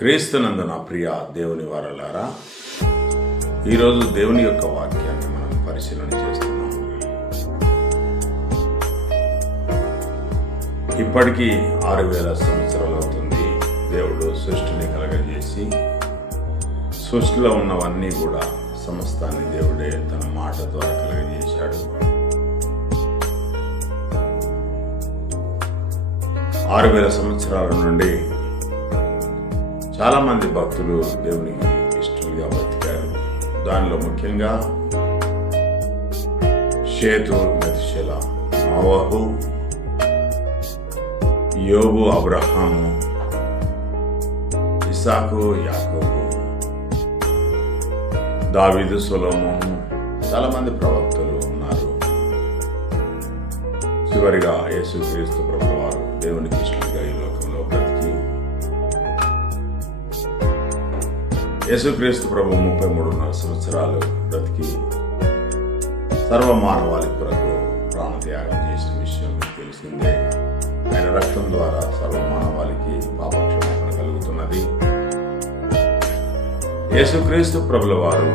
క్రీస్తునందు నా ప్రియ దేవుని వారలారా, ఈరోజు దేవుని యొక్క వాక్యాన్ని మనం పరిశీలన చేస్తున్నాం. ఇప్పటికీ 6000 సంవత్సరాలు అవుతుంది దేవుడు సృష్టిని కలగజేసి. సృష్టిలో ఉన్నవన్నీ కూడా సమస్తాన్ని దేవుడే తన మాట ద్వారా కలగజేశాడు. 6000 సంవత్సరాల నుండి చాలామంది భక్తులు దేవునికి ఇష్టలుగా బతికారు. దానిలో ముఖ్యంగా షేతు, మెతుషెల, నోవహు, యోబు, అబ్రహాము, ఇస్సాకు, యాకోబు, దావీదు, సొలొమోను, చాలామంది ప్రవక్తలు ఉన్నారు. చివరిగా యేసుక్రీస్తు ప్రభువు వారు దేవునికి ఇష్టలుగా ఈ లోకంలో బ్రతికి, యేసుక్రీస్తు ప్రభు 33.5 సంవత్సరాలు బ్రతికి సర్వమానవాళి కొరకు ప్రాణత్యాగం చేసిన విషయం మీకు తెలిసిందే. ఆయన రక్తం ద్వారా సర్వమానవాళికి పాపక్షమాపణ కలుగుతున్నది. యేసుక్రీస్తు ప్రభుల వారు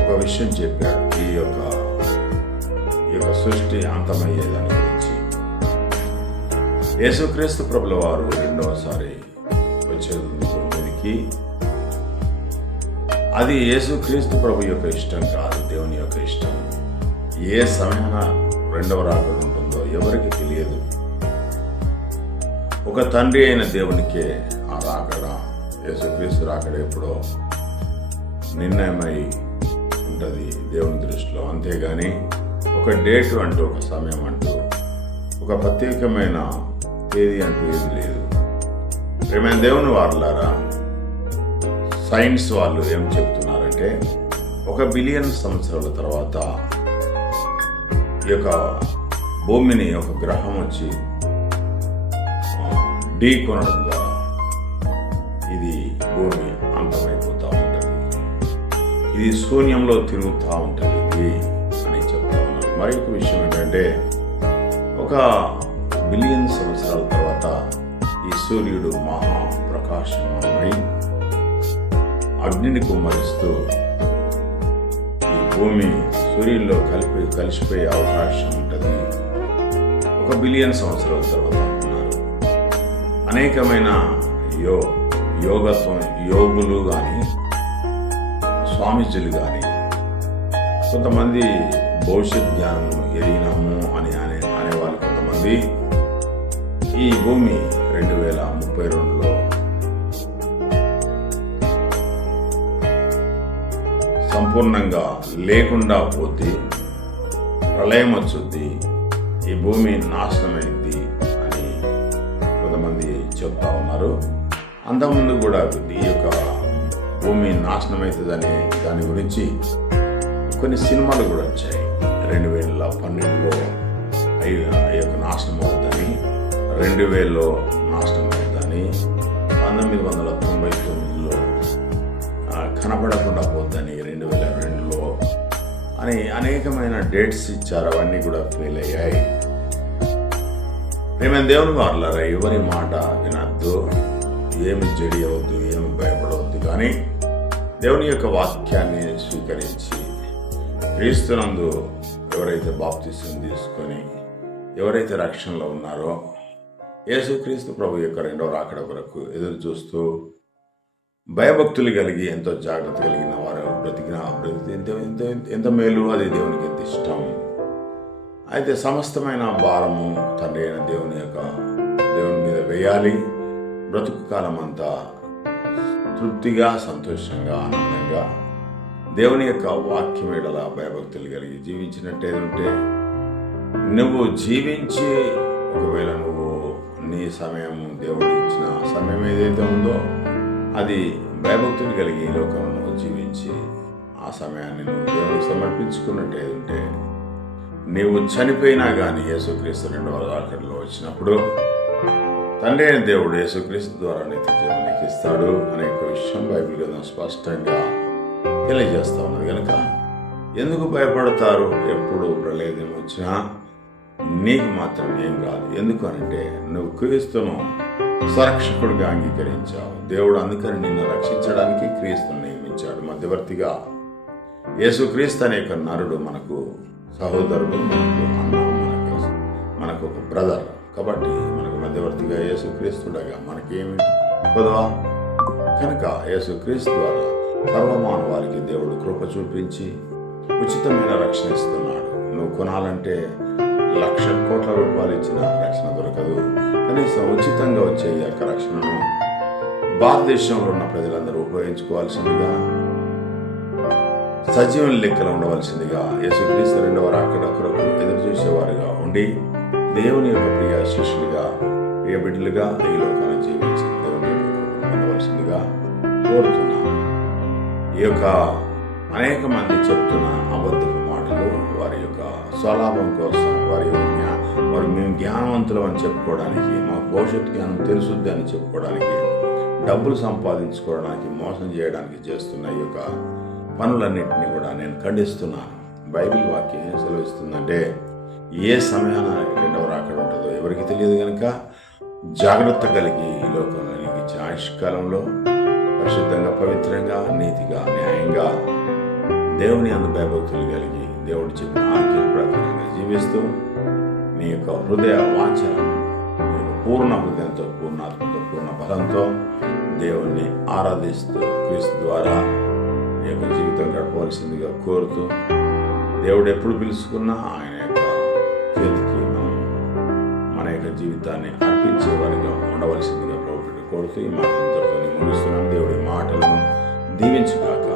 ఒక విషయం చెప్పాడు, ఈ యొక్క సృష్టి అంతమయ్యేదాని గురించి. యేసుక్రీస్తు ప్రభుల వారు రెండవసారి వచ్చేది భూమికి. అది యేసుక్రీస్తు ప్రభు యొక్క ఇష్టం కాదు, దేవుని యొక్క ఇష్టం. ఏ సమయాన రెండవ రాకడ ఉంటుందో ఎవరికి తెలియదు. ఒక తండ్రి అయిన దేవునికే ఆ రాకడ, యేసుక్రీస్తు రాకడ ఎప్పుడో నిర్ణయమై ఉంటుంది దేవుని దృష్టిలో. అంతేగాని ఒక డేటు అంటూ, ఒక సమయం అంటూ, ఒక ప్రత్యేకమైన తేదీ అంటూ ఏది లేదు. ప్రియమైన దేవుని వారలారా, సైన్స్ వాళ్ళు ఏం చెప్తున్నారంటే 1 బిలియన్ సంవత్సరాల తర్వాత ఈ యొక్క భూమిని ఒక గ్రహం వచ్చి ఢీ కొనడం ద్వారా ఇది భూమి అంతమైపోతూ ఉంటుంది, ఇది శూన్యంలో తిరుగుతూ ఉంటుంది ఇది అని చెప్తా ఉన్నారు. మరి ఒక విషయం ఏంటంటే 1 బిలియన్ సంవత్సరాల తర్వాత ఈ సూర్యుడు మహాప్రకాశమై అగ్నిని కుమ్మరిస్తూ ఈ భూమి సూర్యుల్లో కలిసిపోయే అవకాశం ఉంటుంది 1 బిలియన్ సంవత్సరాల తర్వాత అంటున్నారు. అనేకమైన యోగులు కానీ, స్వామీజీలు కానీ, కొంతమంది భవిష్యత్ జ్ఞానము ఎరిగినాము అని అనేవాళ్ళు కొంతమంది ఈ భూమి 2032లో సంపూర్ణంగా లేకుండా పోతే ప్రళయం వచ్చుద్ది, ఈ భూమి నాశనమైంది అని కొంతమంది చెప్తా ఉన్నారు. అంతకుముందు కూడా ఈ యొక్క భూమి నాశనమవుతుందని దాని గురించి కొన్ని సినిమాలు కూడా వచ్చాయి. 2012లో ఈ యొక్క నాశనం అవుతుందని, 2000లో నాశనం అవుతుందని, 1999లో కనపడకుండా పోద్దని, 2002లో అని అనేకమైన డేట్స్ ఇచ్చారు. అవన్నీ కూడా ఫెయిల్ అయ్యాయి. మేము దేవుని వారలారా, ఎవరి మాట వినద్దు, ఏమి జడియవద్దు, ఏమి భయపడవద్దు, కానీ దేవుని యొక్క వాక్యాన్ని స్వీకరించి క్రీస్తునందు ఎవరైతే బాప్తిసం తీసుకొని ఎవరైతే రక్షణలో ఉన్నారో యేసుక్రీస్తు ప్రభు యొక్క రెండవ రాకడ కొరకు ఎదురు చూస్తూ భయభక్తులు కలిగి ఎంతో జాగ్రత్త కలిగిన వారు బ్రతికి ఎంత మేలు, అది దేవునికి ఎంత ఇష్టం. అయితే సమస్తమైన భారము తండ్రి అయిన దేవుని మీద వేయాలి. బ్రతుకు కాలం అంతా తృప్తిగా, సంతోషంగా, ఆనందంగా దేవుని యొక్క వాక్యం ఎడల భయభక్తులు కలిగి జీవించినట్టే ఉంటే, నువ్వు జీవించి ఒకవేళ నువ్వు నీ సమయము దేవుడు ఇచ్చిన సమయం ఏదైతే ఉందో అది భయభక్తులు కలిగి ఈ లోకంలో జీవించి ఆ సమయాన్ని నువ్వు దేవునికి సమర్పించుకున్నట్టే ఉంటే, నీవు చనిపోయినా కానీ యేసుక్రీస్తు రెండవ రాకడలో వచ్చినప్పుడు తండ్రి అయిన దేవుడు యేసుక్రీస్తు ద్వారా నిత్య జీవానికి ఇస్తాడు అనే విషయం బైబిల్ గ్రంథం స్పష్టంగా తెలియజేస్తా ఉన్నది. కనుక ఎందుకు భయపడతారు? ఎప్పుడు ప్రళయం వచ్చినా నీకు మాత్రం ఏం కాదు. ఎందుకు అనంటే నువ్వు క్రీస్తును సంరక్షకుడిగా అంగీకరించావు, దేవుడు అందుకని నిన్ను రక్షించడానికి క్రీస్తుని నియమించాడు మధ్యవర్తిగా. యేసుక్రీస్తు అనే ఒక నరుడు మనకు సహోదరుడు, మనకు అన్న, మనకు ఒక బ్రదర్. కాబట్టి మనకు మధ్యవర్తిగా యేసుక్రీస్తుడగా మనకేమిటి కొదవా? కనుక యేసుక్రీస్తు ద్వారా సర్వమానవాళికి దేవుడు కృప చూపించి ఉచితమైన రక్షణ ఇస్తున్నాడు. నువ్వు కొనాలంటే 1,00,000 కోట్ల రూపాయలు ఇచ్చిన రక్షణ దొరకదు. కనీసం ఉచితంగా వచ్చే ఈ యొక్క రక్షణను భారతదేశంలో ఉన్న ప్రజలందరూ ఉపయోగించుకోవాల్సిందిగా, సజీవం లెక్కలో ఉండవలసిందిగా, యేసుక్రీస్తు రెండవ రాకడ కొరకు ఎదురు చూసేవారుగా ఉండి దేవుని యొక్క ప్రియ శిష్యులుగా, ప్రియ బిడ్డలుగా ఈ లోకాన్ని జీవించి దేవుని పొందవలసిందిగా కోరుతున్నాను. ఈ యొక్క అనేక మంది చెప్తున్న అబద్ధపు మాటలు వారి యొక్క స్వలాభం కోసం, వారు మేము జ్ఞానవంతులం అని చెప్పుకోవడానికి, మాకు భవిష్యత్ జ్ఞానం తెలుసుద్ది అని చెప్పుకోవడానికి, డబ్బులు సంపాదించుకోవడానికి, మోసం చేయడానికి చేస్తున్న ఈ యొక్క పనులన్నింటినీ కూడా నేను ఖండిస్తున్నాను. బైబిల్ వాక్యం ఏం సెలవిస్తుందంటే, ఏ సమయాన రెండవ రాకడ ఉంటుందో ఎవరికి తెలియదు కనుక జాగ్రత్త కలిగి ఈ లోకంలో ఇచ్చే ఆయుష్కాలంలో పరిశుద్ధంగా, పవిత్రంగా, నీతిగా, న్యాయంగా, దేవుని అందు భయభక్తులు కలిగి దేవుడు చెప్పిన ఆజ్ఞల ప్రకారంగా జీవిస్తూ నీ యొక్క హృదయ వాంఛన, నీ యొక్క పూర్ణ హృదయంతో, పూర్ణాత్మతో, పూర్ణ బలంతో దేవుణ్ణి ఆరాధిస్తూ క్రీస్తు ద్వారా నీ యొక్క జీవితం గడపవలసిందిగా కోరుతూ, దేవుడు ఎప్పుడు పిలుచుకున్నా ఆయన యొక్క చేతికి మన యొక్క జీవితాన్ని అర్పించే వారిగా ఉండవలసిందిగా ప్రభుత్వం కోరుతూ ఈ మాటలతో ముగిస్తున్నాను. దేవుడి మాటలను దీవించుగాక.